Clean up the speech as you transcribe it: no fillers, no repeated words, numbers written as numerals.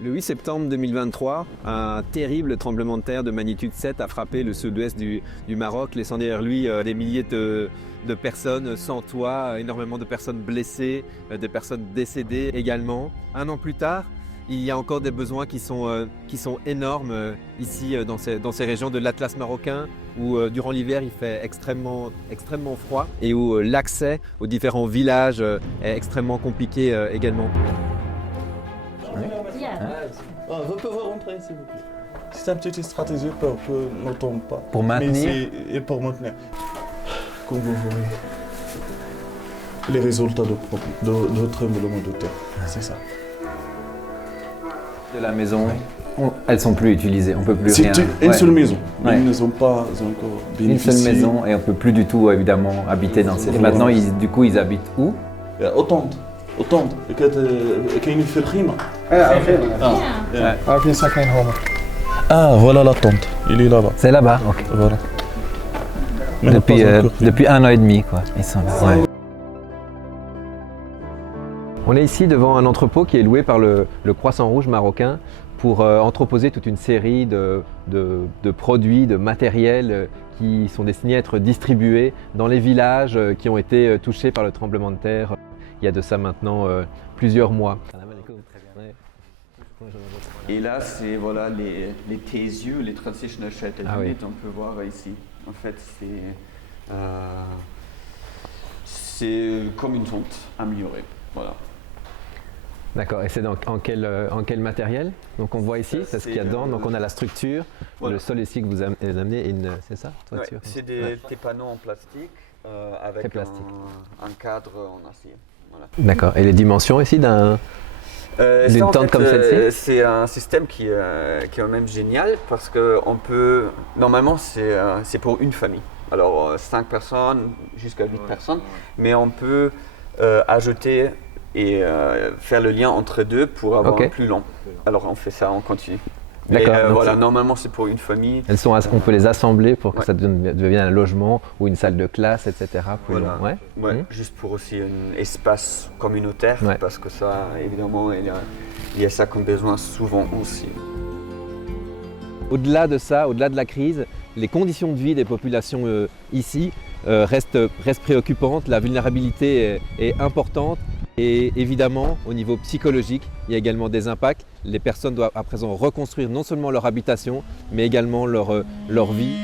Le 8 septembre 2023, un terrible tremblement de terre de magnitude 7 a frappé le sud-ouest du Maroc, laissant derrière lui des milliers de personnes sans toit, énormément de personnes blessées, des personnes décédées également. Un an plus tard, il y a encore des besoins qui sont énormes ici dans ces régions de l'Atlas marocain où durant l'hiver il fait extrêmement froid et où l'accès aux différents villages est extrêmement compliqué également. Vous pouvez rentrer s'il vous plaît. C'est une petite stratégie pour que ne tombe pas. Pour maintenir. Et pour maintenir. Comme vous voyez, les résultats de tremblement de terre, c'est ça. De la maison, elles sont plus utilisées, on peut plus rien. C'est une seule maison, Ouais. ils ne sont pas encore bénéficiés. Une seule maison et on peut plus du tout évidemment habiter dans ces. Et maintenant ils habitent où? Autant. كاين في الخيمة. عارفين ساكنين هما. Voilà la tente, il est là-bas. C'est là-bas, ok. Voilà. Depuis 1 an et demi, quoi. Ils sont là. Ouais. On est ici devant un entrepôt qui est loué par le Croissant Rouge marocain pour entreposer toute une série de produits, de matériel qui sont destinés à être distribués dans les villages qui ont été touchés par le tremblement de terre il y a de ça maintenant plusieurs mois. Et là, c'est voilà, les tésieux, les transitional shelter units, on peut voir ici. En fait, c'est comme une tente améliorée. Voilà. D'accord, et c'est en quel matériel? Donc on voit ici, c'est ce qu'il y a dedans, donc on a la structure, voilà. Le sol ici que vous amenez, c'est ça, toiture? C'est des panneaux en plastique avec un cadre en acier. Voilà. D'accord, et les dimensions ici d'une tente comme celle-ci? C'est un système qui est quand même génial parce que on peut, normalement c'est pour une famille. Alors 5 personnes jusqu'à 8 personnes, mais on peut ajouter et faire le lien entre deux pour avoir un plus long. Alors on fait ça, on continue. D'accord. Voilà, normalement c'est pour une famille. On peut les assembler pour que ça devienne un logement ou une salle de classe, etc. Voilà. Juste pour aussi un espace communautaire, parce que ça, évidemment, il y a ça comme besoin souvent aussi. Au-delà de ça, au-delà de la crise, les conditions de vie des populations ici restent préoccupantes. La vulnérabilité est importante. Et évidemment, au niveau psychologique, il y a également des impacts. Les personnes doivent à présent reconstruire non seulement leur habitation, mais également leur vie.